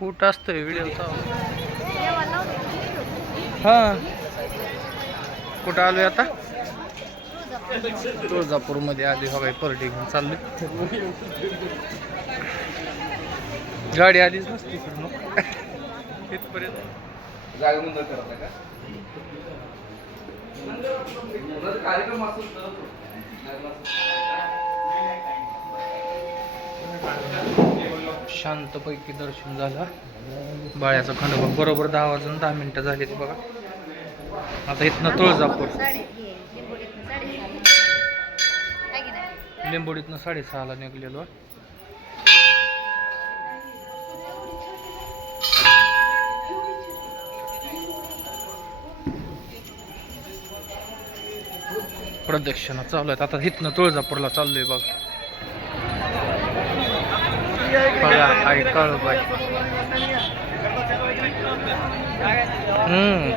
फूट असतोय व्हिडिओचा हा. कुठं आलोय आता? तुळजापूरमध्ये आधी बघाय परडी घेऊन चाललोय. गाडी आलीच नसती इकडून इथपर्यंत. जागा बंद करत का? कार्यक्रम असतो शांतपैकी दर्शन झालं. बाळ्याचं खंडोबा बरोबर दहा वाजून दहा मिनिटं झाली ती बघा. आता इथनं तुळजापूर. लिंबोडीतनं साडेसहाला निघलेलो. प्रदक्षिणा चालू आहेत. आता इथनं तुळजापूरला चाललोय बघ. बघा आई काळूबाई हम्म.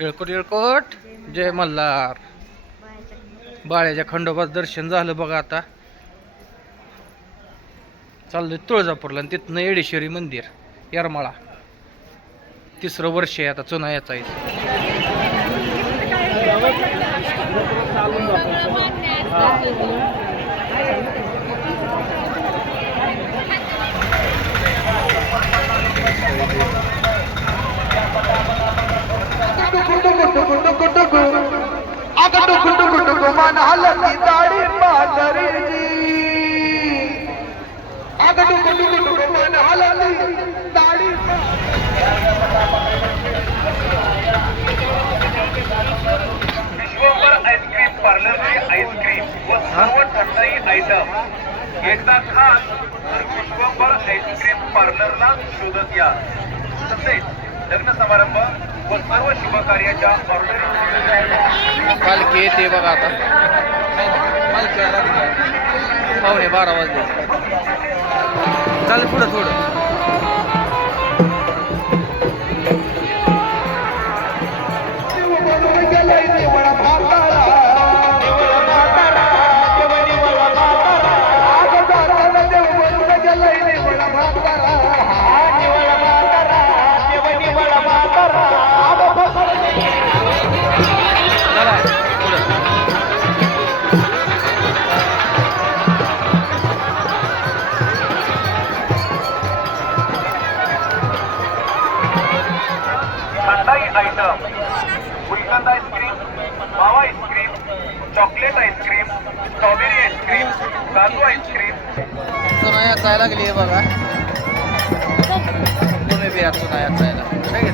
येळकोट येळकोट. जय मल्हार. बाळ्याच्या खंडोबाच दर्शन झालं बघा आता. चाललोय तुळजापूरला आणि तिथनं येडेश्वरी मंदिर. येरमाळा तिसरं वर्ष आहे आता चुना याचा आहे विश्वभर आईस्क्रीम पार्लरचे आईस्क्रीम व सर्व थंडाई आयटम एकदा खाल तर विश्वभर आईस्क्रीम पार्लरला शोधत या. तसेच लग्न समारंभ व सर्व शुभकार्याच्या ऑर्डर पालखी येते बघा आता. पालखी आला बारा वाजले. चालेल पुढं थोडं. Thandai item gulkand ice cream मावा ice cream chocolate ice cream strawberry ice cream काजू आईस्क्रीम चुना याचायला लागली आहे बघा. तुम्ही बी या चुना याचायला काय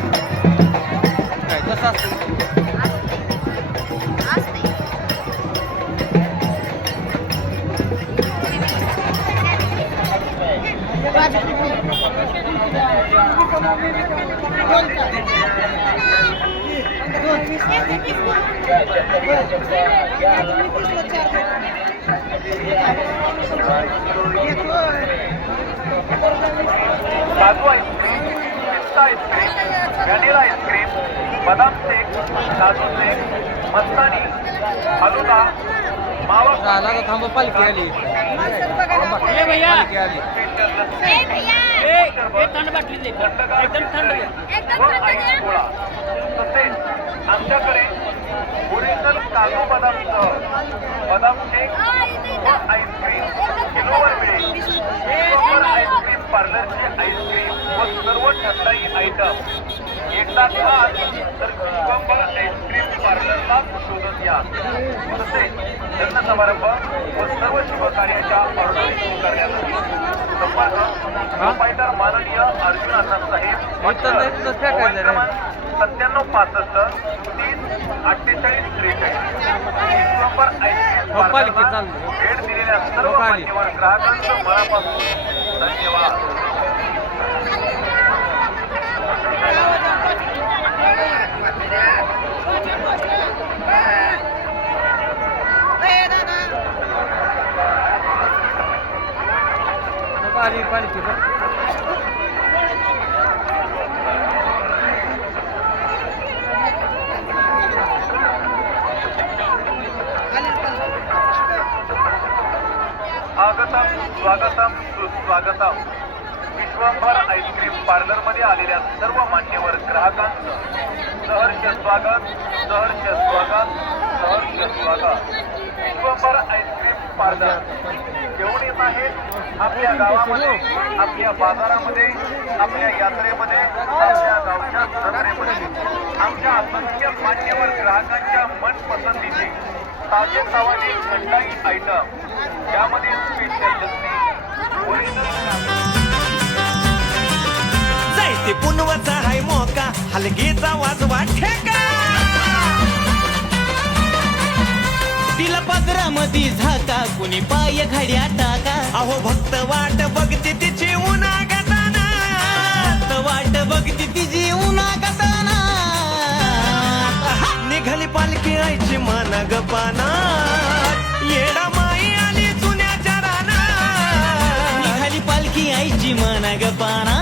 काय कसं असतं? काजू आईस्क्रीम पिस्ता आईस्क्रीम व्हॅनिला आईस्क्रीम बदाम शेक काजू शेक मस्तानी फालुदा मावा झाला तर थांब पालखी आली पालखी आली तसेच बदाम शेक व आईस्क्रीम किलोवर मिळेल विश्वभर आईस्क्रीम पार्लरचे आईस्क्रीम व सर्व थंडाई आयटम एकदा खास तर विश्वभर आईस्क्रीम पार्लरला शोधत या तसेच लग्न समारंभ व सर्व शुभकार्याच्या ऑर्डर सुरू करण्यासाठी संपर्क प्रोपायटर माननीय अर्जुन फेकायचं रे. सत्त्याण्णव पासष्ट तीस अठ्ठेचाळीस त्रेचाळीस विश्वंभर आईस्क्रीम. भेट दिलेल्या सर्व. मान्यवर ग्राहकांचं मनापासून धन्यवाद आली पालखी बघ. स्वागतम स्वागतम सुस्वागतम विश्वंभर आईस्क्रीम पार्लरमध्ये आलेल्या सर्व मान्यवर ग्राहकांचं सहर्ष स्वागत सहर्ष स्वागत सहर्ष स्वागत विश्वंभर स्पर्धा. घेऊन येत आहेत आपल्या गावामध्ये आपल्या बाजारामध्ये आपल्या यात्रेमध्ये आपल्या गावच्या जत्रेमध्ये आमच्या असंख्य मान्यवर ग्राहकांच्या मनपसंतीचे ताजे तावाने थंडाई आयटम यामध्ये स्पेशल लस्सी जायते पुनवाचा हाय मोका हलगीचा वाजवा ठेका तिला पदरामध्ये झाका कुणी पाय घड्या टाका. अहो भक्त वाट बघते तिची उन्हागताना. त वाट बघती तिची उन्हा कसाना निघाली पालखी आईची मन गपाना येडा माई आली जुन्याच्या राना निघाली पालखी आईची मन गपाना